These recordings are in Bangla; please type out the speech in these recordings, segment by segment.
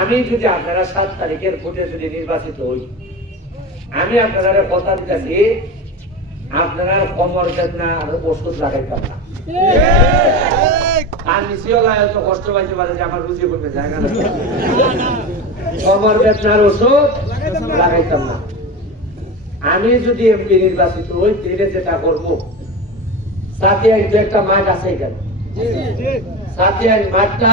আমি যদি আপনারা 7 তারিখের ভোটে যদি নির্বাচিত হই, আমি আপনারা কথা দিতেছি আপনারা কমর বেদনা ওষুধ লাগাইতাম না। আর নিশ্চয় তো কষ্ট পাইতে পারে যে আমার রুচি করবে জায়গা না, কমর বেদনার ওষুধ লাগাইতাম না। আমি যদি এমপি নির্বাচিত হই, তাহলে যেটা করবো, সাথে একটা মাঠ আছে এখানে, সাথে মাঠটা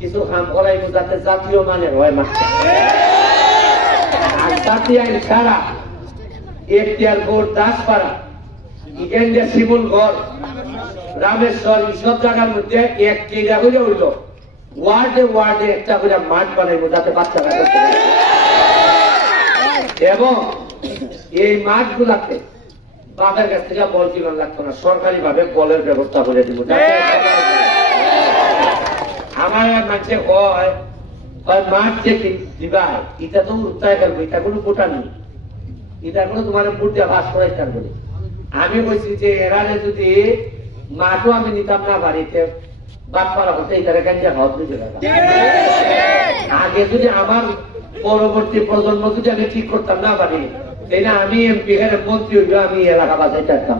কিছু কাম করাইবো যাতে জাতীয় মানের হয় মাঠটা। আর সাথে ছাড়া এখতিয়ারপুর, দাসপাড়া, ইকেন্দ্র শিমুলগড়, রামেশ্বর, সব জায়গার মধ্যে একটি হইল ওয়ার্ডে ওয়ার্ডে একটা করে মাঠ বানাইবো যাতে বাচ্চারা করতে পারে। এবং এই মাঠগুলাতে বাপের কাছ থেকে বল কিলোন লাগতো না, সরকারি ভাবে বলের ব্যবস্থা করে দিব। আমার মাঝে হয় মাঠ যে দিবা, এটা তো উত্তায় করবো, এটা কোনো কোটা নেই, এটা কোনো তোমার ভোট দিয়ে বাস করাই থাকবে। আমি বলছি যে এরারে যদি মাঠও আমি নিতাম না বাড়িতে, বাদ পাড়া হতে এখানে গাঞ্জা খাওয়া দিতে আগে যদি আমার পরবর্তী প্রজন্ম যদি আমি ঠিক করতাম না পারি, তাই না আমি এমপি মন্ত্রী হইলে আমি এলাকা বাজাই থাকতাম।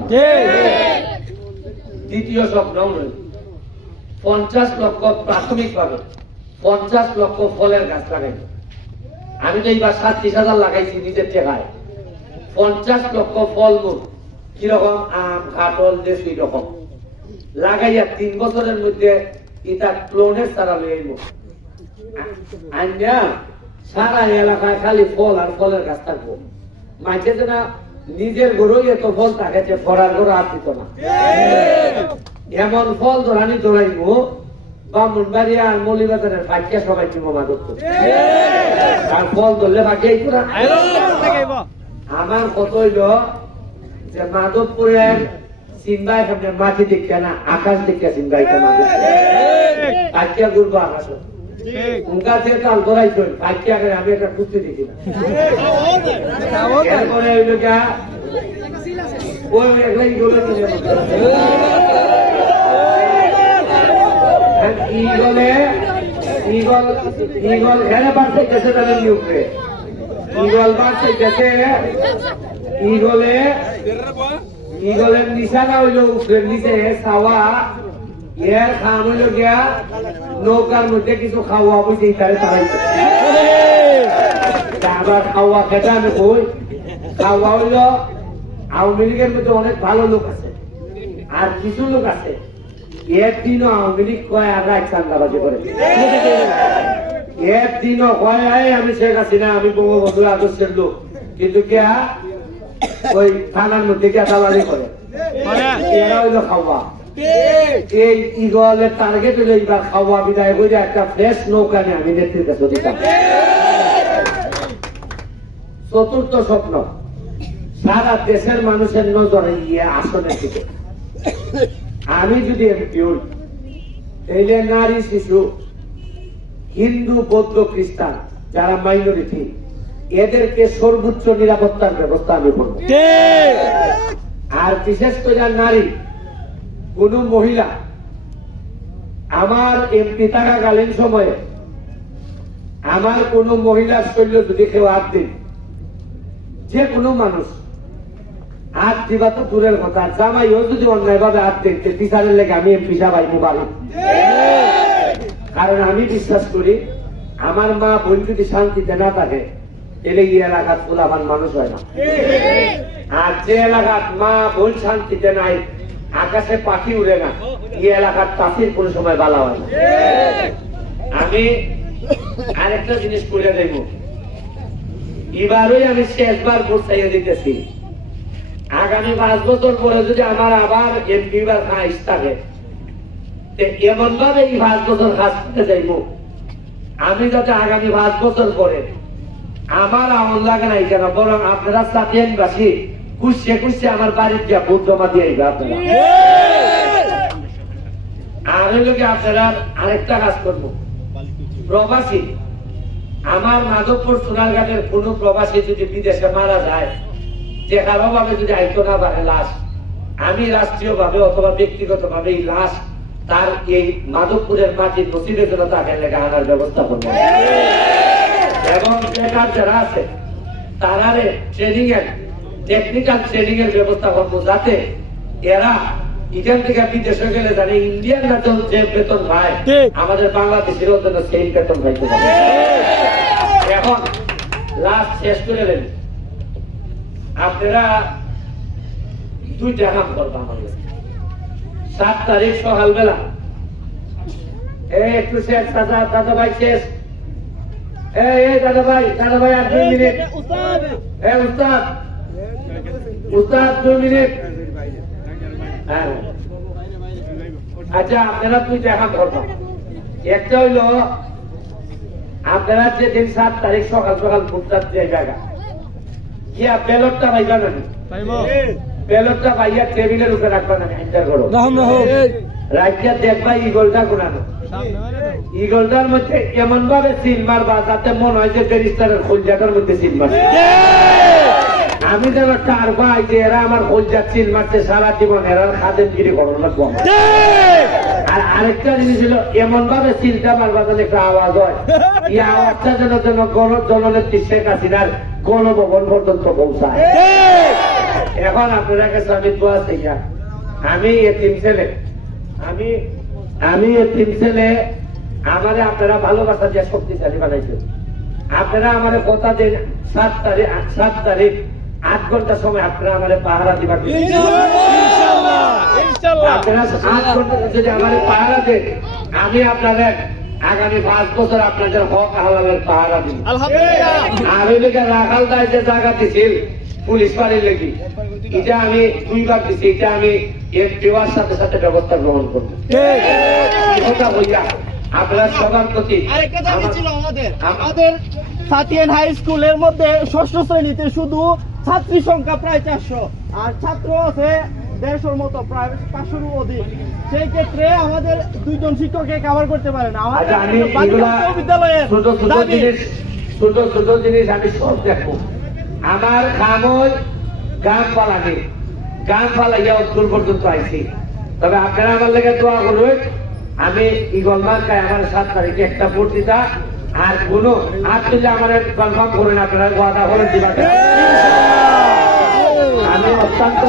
দ্বিতীয় স্বপ্ন 50 লক্ষ প্রাথমিক ভাবে 50 লক্ষ ফলের গাছ লাগাই। আমি তো এইবার 37,000 লাগাইছি নিজের টেকায়। 50 লক্ষ ফলমূল, কিরকম আম, কাঁঠাল, দেশি রকম লাগাইয়া 3 বছরের মধ্যে এটা ক্লোনের সারা লইব। আইনা সারা এলাকায় খালি ফল আর ফলের গাছ থাকবো। মাঝে যে না নিজের গরুই এত ফল থাকে যে ফরার গরু আর দিত না। এমন ফল ধরানি ধরাইব ব্রাহ্মণবাড়ি আর মৌলিবাজারের বাচ্চা সবাই চিমা করতো। আর ফল ধরলে বাকি আমার কত হইল যে মাধবপুরের সিনবাই সামনে মাটি দেখে না আকাশ দেখে সিনবাইকে বাচ্চা ঘুরবো আকাশ উনকা থেকে তাল ধরাইছো বাচ্চা আগে আমি একটা খুঁজতে দেখি না। এরপরে হইল গা ওই একলাই গেল ইগল ঘেরে বাড়তে গেছে তাদের উপরে, ইগল বাড়তে গেছে, ইগলের নিশানা হইল উপরের নিচে ছাওয়া, এর খাম হইল গিয়া নৌকার মধ্যে কিছু খাওয়া বুঝে তারে তারাইছে। আবার খাওয়া খেতে আমি কই খাওয়া হইল আওয়ামী লীগের মধ্যে অনেক ভালো লোক আছে, আর কিছু লোক আছে একদিনও আওয়ামী লীগ কয় আর রাত চান্দাবাজি করে, একদিনও কয় আমি শেখ হাসিনা, আমি বঙ্গবন্ধুর আদর্শের লোক, কিন্তু কে ওই থানার মধ্যে গিয়া দালালি করে। এরা হইল খাওয়া। এই ইগলের টার্গেট হইল এইবার খাওয়া বিদায় করে একটা ফ্রেশ নৌকা নিয়ে আমি নেত্রীর কাছে দিতাম। চতুর্থ স্বপ্ন, সারা দেশের মানুষের নজরে গিয়ে আসনের দিকে আমি যদি এমপি হই, তাইলে নারী, শিশু, হিন্দু, বৌদ্ধ, খ্রিস্টান যারা মাইনরিটি, এদেরকে সর্বোচ্চ নিরাপত্তার ব্যবস্থা আমি করব। আর বিশেষ করে নারী, কোন মহিলা আমার এমপি থাকাকালীন সময়ে আমার কোন মহিলার শরীর যদি কেউ হাত দিন, যে কোনো মানুষ হাত দিবা তো দূরের কথা, জামাইও যদি অন্যায় ভাবে হাত দেখতে বিচারের লেগে আমি এমপি সাহেব পারি। কারণ আমি বিশ্বাস করি আমার মা বোন যদি শান্তিতে না থাকে, তাহলে এই এলাকার পোলাপান মানুষ হয় না। আর যে এলাকার মা বোন শান্তিতে নাই, আকাশে পাখি উড়ে না, এই এলাকার পাখির কোন সময় বালা হয় না। আমি আরেকটা জিনিস করে দেব, এবারই আমি শেষবার ভোট চাইয়ে দিতেছি। আগামী 5 বছর পরে যদি আমার আবার এমপি বার খাইস থাকে, এমন ভাবে এই 5 বছর কাজ করতে যাইব, আমি যাতে আগামী 5 বছর পরে আমার আমল লাগে নাই কেন, বরং আপনারা চাতিয়ানবাসী খুশে খুশে আমার বাড়ির গিয়া ভোট জমা দিয়ে আইবে আপনারা। আর হইল কি আপনারা আরেকটা কাজ করবো, প্রবাসী, আমার মাধবপুর সোনারঘাটের কোন প্রবাসী যদি বিদেশে মারা যায়, যে কারো ভাবে যদি আইতো না পারে লাশ, আমি রাষ্ট্রীয় ভাবে অথবা ব্যক্তিগত ভাবে এই লাশ তার এই মাধবপুরের মাটির নসিবের জন্য তাকে লেখা আনার ব্যবস্থা করবো। বেকার যারা আছে তারারে ট্রেনিং এর টেকনিক্যাল ট্রেনিং এর ব্যবস্থা করবো, যাতে এরা এখান থেকে বিদেশে গেলে জানে ইন্ডিয়ান বেতন যে বেতন পায় আমাদের বাংলাদেশেরও জন্য সেই বেতন পাইতে পারে। এখন লাস্ট শেষ করে দেন, আপনারা দুইটা কাম করবো আমাদের। 7 তারিখ সকালবেলা একটু শেষ, দাদা ভাই শেষ, দাদা ভাই আর 2 মিনিট, উস্তাদ 2 মিনিট। হ্যাঁ, আচ্ছা আপনারা দুইটা কাম করবেন। একটা হইল আপনারা যেদিন 7 তারিখ সকাল সকাল ভোটটা দিয়ে জায়গা গিয়া ব্যালটটা পাইবা না, ব্যালটটা পাইয়া টেবিলের উপরে রাখবা না, এন্টার করো, রাখিয়া দেখবা ইগলটা কোনানো, ইগলটার মধ্যে এমন ভাবে সিল মারবা যাতে মনে হয় যে ব্যারিস্টারের খোলজাটার মধ্যে সিল মারছে। আমি যেন চার ভাই যে এরা আমার খোলজার সিল মারছে, সারা জীবন এরা খাদেমগিরি করার লাগবো। আর আরেকটা জিনিস হলো এমন ভাবে সিলটা মারবা যেন একটা আওয়াজ হয়, এই আওয়াজটা যেন যেন জননেত্রী শেখ হাসিনার গণভবন পর্যন্ত পৌঁছায়। এখন আপনারা কাছে আমি দোয়া চাই, আমি এতিম ছেলে, আমি এতিম ছেলে, আমারে আপনারা ভালোবাসা দিয়ে শক্তিশালী বানাইছেন। আপনারা আমার কথা দেন 7 তারিখ 8 ঘন্টা সময় আপনারা আমার পাহারা দিবা। আপনারা 8 ঘন্টা যদি আমার পাহারা দেন, আমি আপনাদের আগামী 5 বছর আপনাদের হক হালালের পাহারা দিব। আর ওই লেগে রাখাল দায় যে জায়গা দিছিল পুলিশ বাড়ির লেগে, এটা আমি 2 বার দিচ্ছি, এটা আমি এর সাথে সাথে ব্যবস্থা গ্রহণ করবো। আপনারা সবার প্রতি আরেকটা দাবি ছিল আমাদের সাতিয়ান হাই স্কুলের মধ্যে 6ষ্ঠ শ্রেণীতে শুধু ছাত্রী সংখ্যা প্রায় 400 আর ছাত্র আছে 150 মতো, প্রায় 500 অধিক। সেই ক্ষেত্রে আমাদের 2 জন শিক্ষককে কভার করতে পারে না। আমাদের বিদ্যালয়ের ছোট ছোট জিনিস আমি সব দেখবো। আমার খামই গান পালাইয়া উত্তর পর্যন্ত আইছি। তবে আপনারা আমার লেগে দোয়া করবেন, আমি ইগল মার্কায় আমার 7 তারিখে একটা ভোট দিতা। আর কোন আর তুলে আমার কনফার্ম করেন, আপনারা ওয়াদা করে দিবা। আমি অত্যন্ত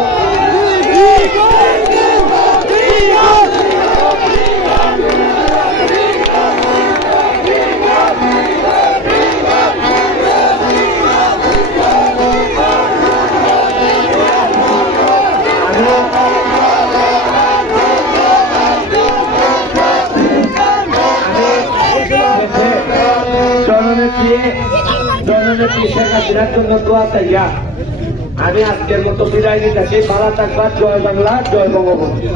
জননেত্রী শেখ হাসিনার জন্য দোয়া চাইয়া আমি আজকের মতো বিদায় নিতেছি। ভালো থাকবা। জয় বাংলা, জয় বঙ্গবন্ধু।